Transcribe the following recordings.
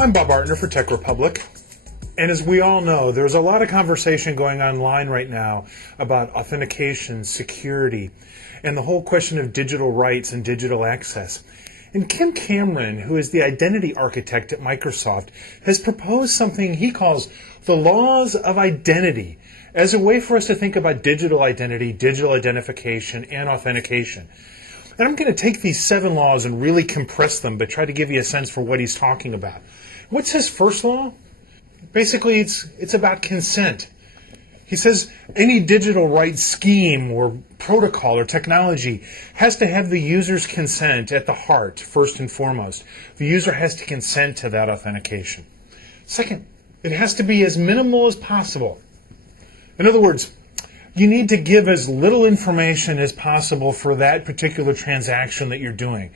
I'm Bob Artner for Tech Republic. And as we all know, there's a lot of conversation going online right now about authentication, security, and the whole question of digital rights and digital access. And Kim Cameron, who is the identity architect at Microsoft, has proposed something he calls the laws of identity as a way for us to think about digital identity, digital identification, and authentication. And I'm going to take these 7 laws and really compress them, but try to give you a sense for what he's talking about. What's his first law? Basically, it's about consent. He says any digital rights scheme or protocol or technology has to have the user's consent at the heart, first and foremost. The user has to consent to that authentication. Second, it has to be as minimal as possible. In other words, you need to give as little information as possible for that particular transaction that you're doing.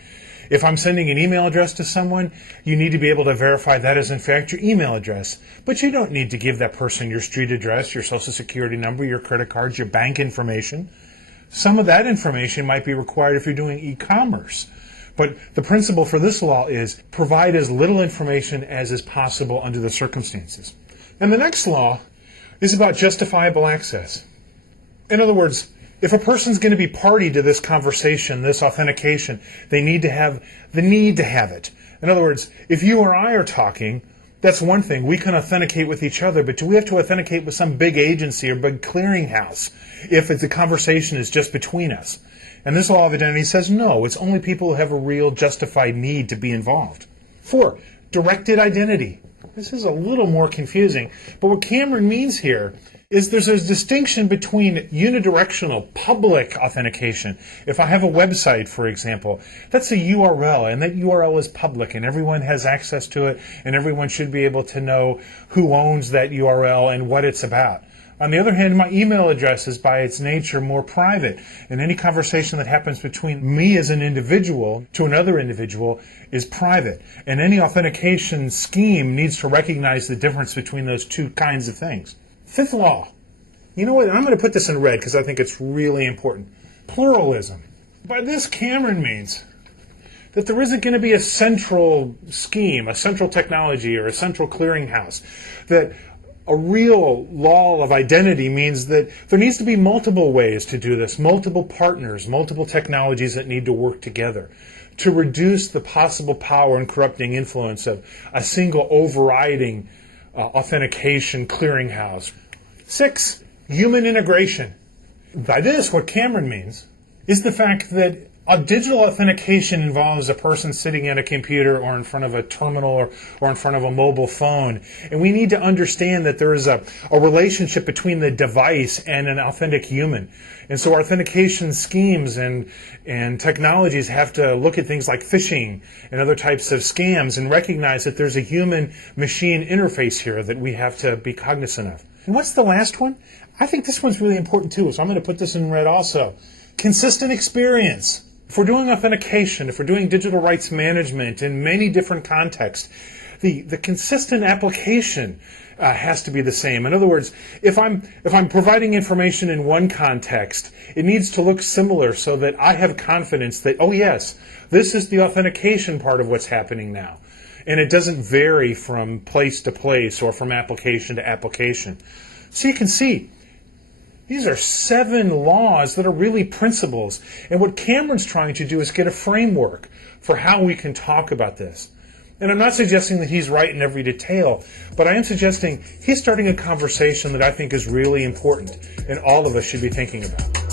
If I'm sending an email address to someone, you need to be able to verify that is in fact your email address. But you don't need to give that person your street address, your social security number, your credit cards, your bank information. Some of that information might be required if you're doing e-commerce. But the principle for this law is provide as little information as is possible under the circumstances. And the next law is about justifiable access. In other words, if a person's going to be party to this conversation, this authentication, they need to have it. In other words, if you or I are talking, that's one thing. We can authenticate with each other, but do we have to authenticate with some big agency or big clearinghouse if the conversation is just between us? And this law of identity says no, it's only people who have a real justified need to be involved. 4, directed identity. This is a little more confusing, but what Cameron means here is there's a distinction between unidirectional public authentication. If I have a website, for example, that's a URL, and that URL is public, and everyone has access to it, and everyone should be able to know who owns that URL and what it's about. On the other hand, my email address is by its nature more private, and any conversation that happens between me as an individual to another individual is private. And any authentication scheme needs to recognize the difference between those two kinds of things. 5th law. You know what? I'm going to put this in red because I think it's really important. Pluralism. By this, Cameron means that there isn't going to be a central scheme, a central technology, or a central clearinghouse. That a real law of identity means that there needs to be multiple ways to do this, multiple partners, multiple technologies that need to work together to reduce the possible power and corrupting influence of a single overriding authentication clearinghouse. 6, human integration. By this, what Cameron means is the fact that a digital authentication involves a person sitting at a computer or in front of a terminal or in front of a mobile phone. And we need to understand that there is a relationship between the device and an authentic human. And so authentication schemes and technologies have to look at things like phishing and other types of scams and recognize that there's a human-machine interface here that we have to be cognizant of. And what's the last one? I think this one's really important too, so I'm going to put this in red also. Consistent experience. If we're doing authentication, if we're doing digital rights management in many different contexts, the consistent application has to be the same. In other words, if I'm providing information in one context, it needs to look similar so that I have confidence that, oh yes, this is the authentication part of what's happening now. And it doesn't vary from place to place or from application to application. So you can see, these are 7 laws that are really principles. And what Cameron's trying to do is get a framework for how we can talk about this. And I'm not suggesting that he's right in every detail, but I am suggesting he's starting a conversation that I think is really important and all of us should be thinking about.